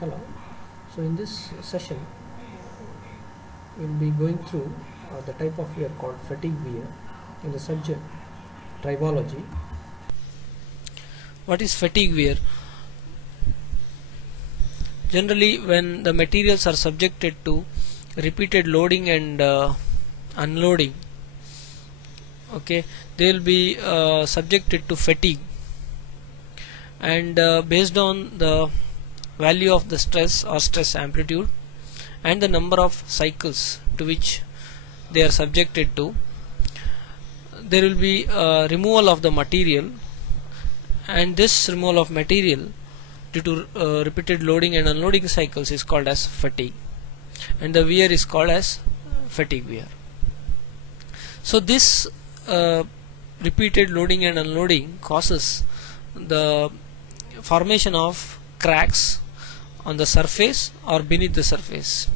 Hello. So in this session we will be going through the type of wear called fatigue wear in the subject tribology. What is fatigue wear? Generally, when the materials are subjected to repeated loading and unloading, okay, they will be subjected to fatigue, and based on the value of the stress or stress amplitude and the number of cycles to which they are subjected to, there will be removal of the material, and this removal of material due to repeated loading and unloading cycles is called as fatigue, and the wear is called as fatigue wear. So this repeated loading and unloading causes the formation of cracks on the surface or beneath the surface.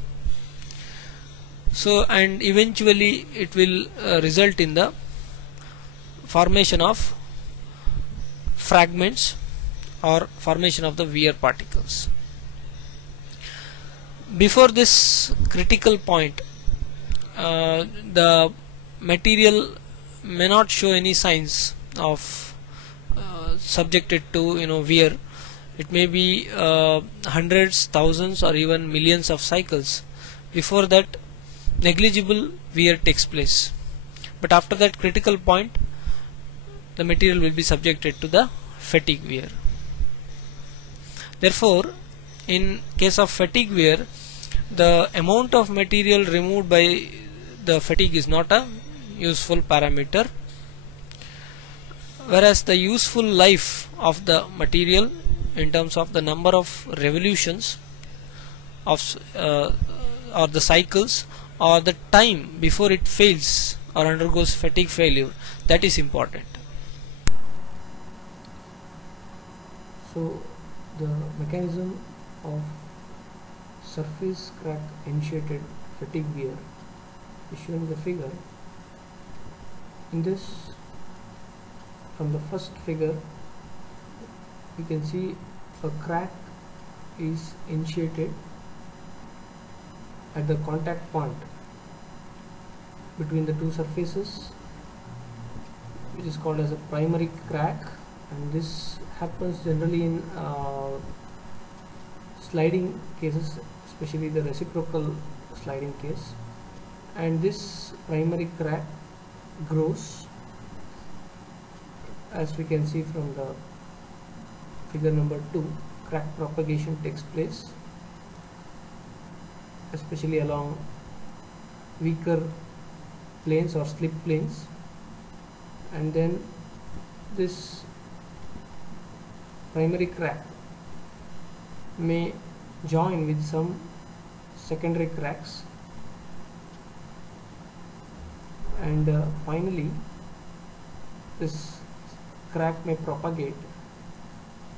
So, and eventually it will result in the formation of fragments or formation of the wear particles. Before this critical point, the material may not show any signs of subjected to wear. It may be hundreds, thousands, or even millions of cycles. Before that, negligible wear takes place, but after that critical point, the material will be subjected to the fatigue wear. Therefore, in case of fatigue wear, the amount of material removed by the fatigue is not a useful parameter, whereas the useful life of the material in terms of the number of revolutions of or the cycles or the time before it fails or undergoes fatigue failure, that is important. So the mechanism of surface crack initiated fatigue wear is shown in the figure. In this, from the first figure, you can see a crack is initiated at the contact point between the two surfaces, which is called as a primary crack, and this happens generally in sliding cases, especially the reciprocal sliding case, and this primary crack grows, as we can see from the figure number 2. Crack propagation takes place, especially along weaker planes or slip planes, and then this primary crack may join with some secondary cracks, and finally this crack may propagate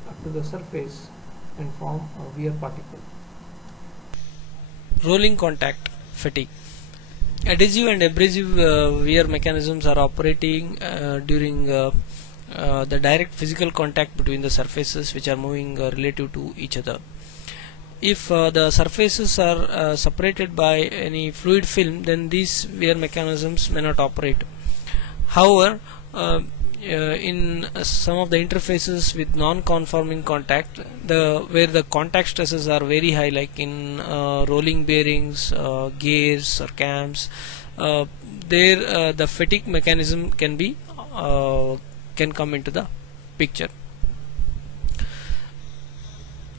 up to the surface and form a wear particle. Rolling contact fatigue. Adhesive and abrasive wear mechanisms are operating during the direct physical contact between the surfaces which are moving relative to each other. If the surfaces are separated by any fluid film, then these wear mechanisms may not operate. However, in some of the interfaces with non-conforming contact, where the contact stresses are very high, like in rolling bearings, gears or cams, there the fatigue mechanism can come into the picture.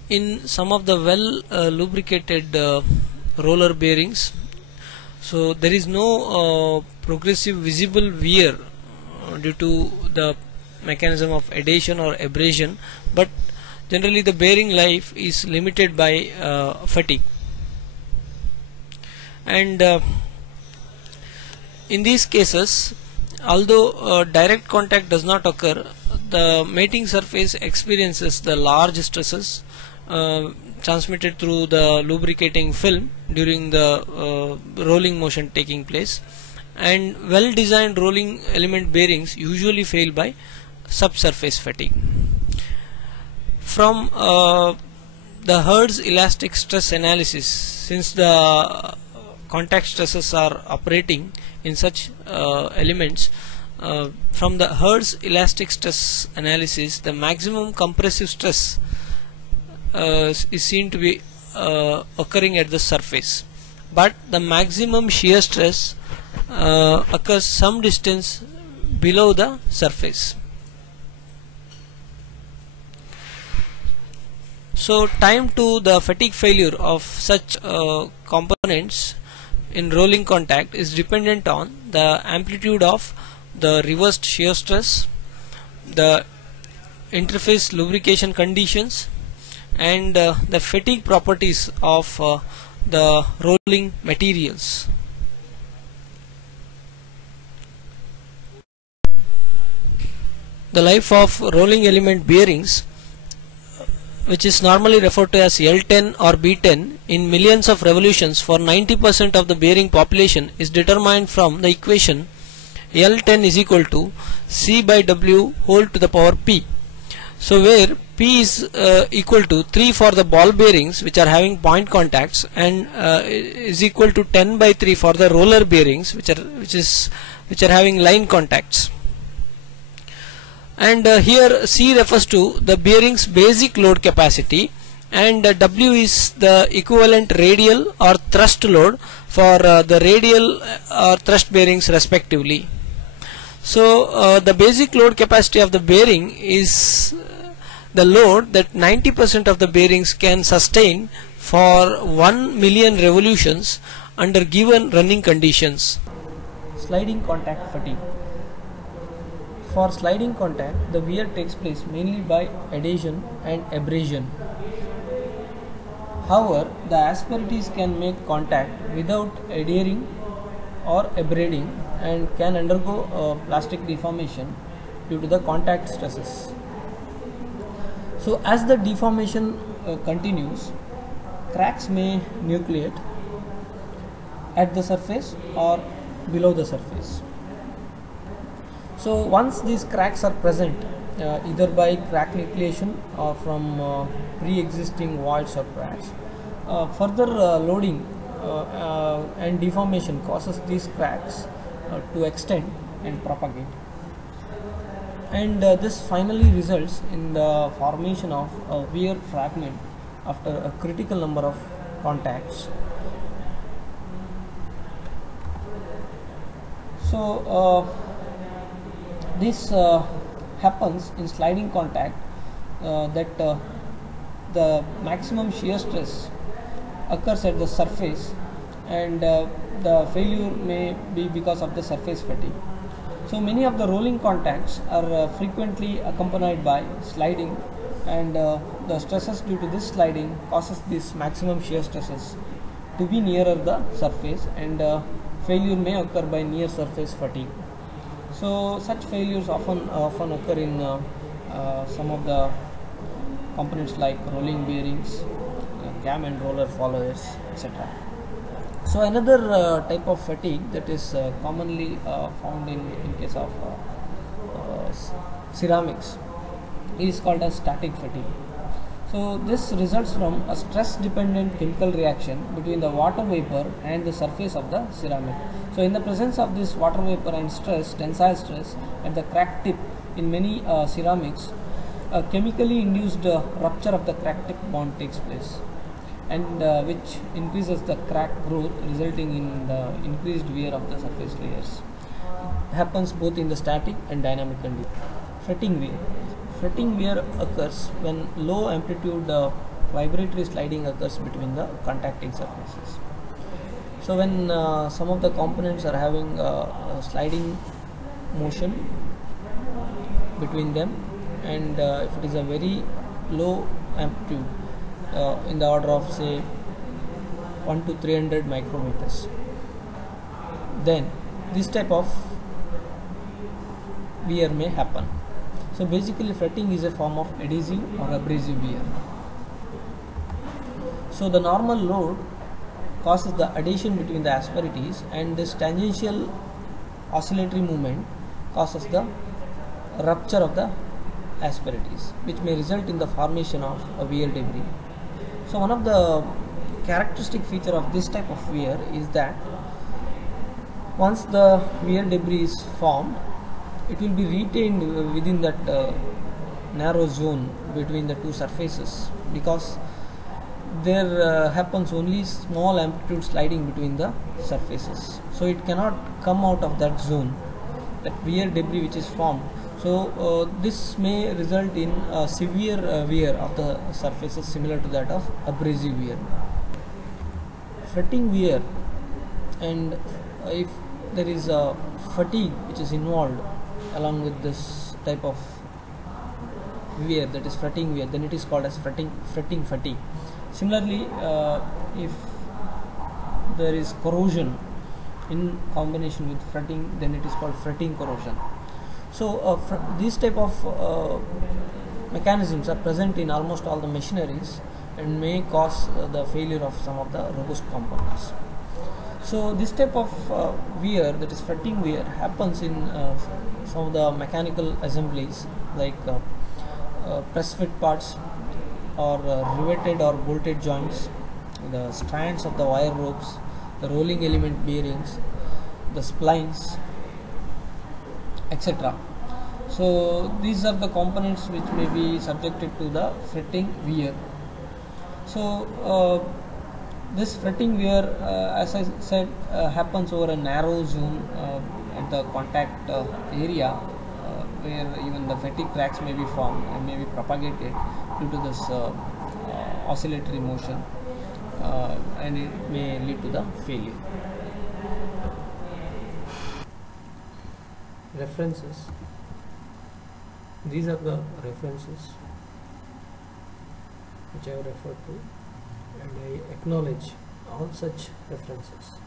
In some of the well lubricated roller bearings, so there is no progressive visible wear due to the mechanism of adhesion or abrasion, but generally the bearing life is limited by fatigue. And in these cases, although direct contact does not occur, the mating surface experiences the large stresses transmitted through the lubricating film during the rolling motion taking place, and well designed rolling element bearings usually fail by subsurface fatigue. From the Hertz elastic stress analysis, since the contact stresses are operating in such elements, from the Hertz elastic stress analysis, the maximum compressive stress is seen to be occurring at the surface, but the maximum shear stress occurs some distance below the surface. So time to the fatigue failure of such components in rolling contact is dependent on the amplitude of the reversed shear stress, the interface lubrication conditions, and the fatigue properties of the rolling materials. The life of rolling element bearings, which is normally referred to as L10 or B10 in millions of revolutions for 90% of the bearing population, is determined from the equation L10 is equal to C by W whole to the power P. So where P is equal to 3 for the ball bearings which are having point contacts, and is equal to 10 by 3 for the roller bearings which are having line contacts. And here C refers to the bearing's basic load capacity, and W is the equivalent radial or thrust load for the radial or thrust bearings respectively. So the basic load capacity of the bearing is the load that 90% of the bearings can sustain for 1 million revolutions under given running conditions. Sliding contact fatigue. For sliding contact, the wear takes place mainly by adhesion and abrasion. However, the asperities can make contact without adhering or abrading and can undergo plastic deformation due to the contact stresses. So as the deformation continues, cracks may nucleate at the surface or below the surface. So once these cracks are present, either by crack nucleation or from pre-existing voids or cracks, further loading and deformation causes these cracks to extend and propagate, and this finally results in the formation of a wear fragment after a critical number of contacts. So this happens in sliding contact, that the maximum shear stress occurs at the surface, and the failure may be because of the surface fatigue. So many of the rolling contacts are frequently accompanied by sliding, and the stresses due to this sliding causes these maximum shear stresses to be nearer the surface, and failure may occur by near surface fatigue. So such failures often occur in some of the components like rolling bearings, cam and roller followers, etc. So another type of fatigue that is commonly found in case of ceramics is called as static fatigue. So this results from a stress dependent chemical reaction between the water vapor and the surface of the ceramic. So in the presence of this water vapor and stress, tensile stress at the crack tip in many ceramics, a chemically induced rupture of the crack tip bond takes place, and which increases the crack growth, resulting in the increased wear of the surface layers. It happens both in the static and dynamic condition. Fretting wear. Fretting wear occurs when low amplitude vibratory sliding occurs between the contacting surfaces. So when some of the components are having sliding motion between them, and if it is a very low amplitude, in the order of say 1 to 300 micrometers, then this type of wear may happen. So basically fretting is a form of adhesive or abrasive wear. So the normal load causes the adhesion between the asperities, and this tangential oscillatory movement causes the rupture of the asperities, which may result in the formation of a wear debris. So one of the characteristic feature of this type of wear is that once the wear debris is formed, it will be retained within that narrow zone between the two surfaces, because there happens only small amplitude sliding between the surfaces, so it cannot come out of that zone, that wear debris which is formed. So this may result in severe wear of the surfaces similar to that of abrasive wear. Fretting wear, and if there is a fatigue which is involved along with this type of wear, that is fretting wear, then it is called as fretting fatigue. Similarly, if there is corrosion in combination with fretting, then it is called fretting corrosion. So these type of mechanisms are present in almost all the machineries and may cause the failure of some of the robust components. So this type of wear, that is fretting wear, happens in some of the mechanical assemblies like press fit parts, or riveted or bolted joints, the strands of the wire ropes, the rolling element bearings, the splines, etc. So these are the components which may be subjected to the fretting wear. So this fretting wear, as I said, happens over a narrow zone at the contact area, where even the fatigue cracks may be formed and may be propagated due to this oscillatory motion, and it may lead to the failure. References. These are the references which I have referred to, and I acknowledge all such references.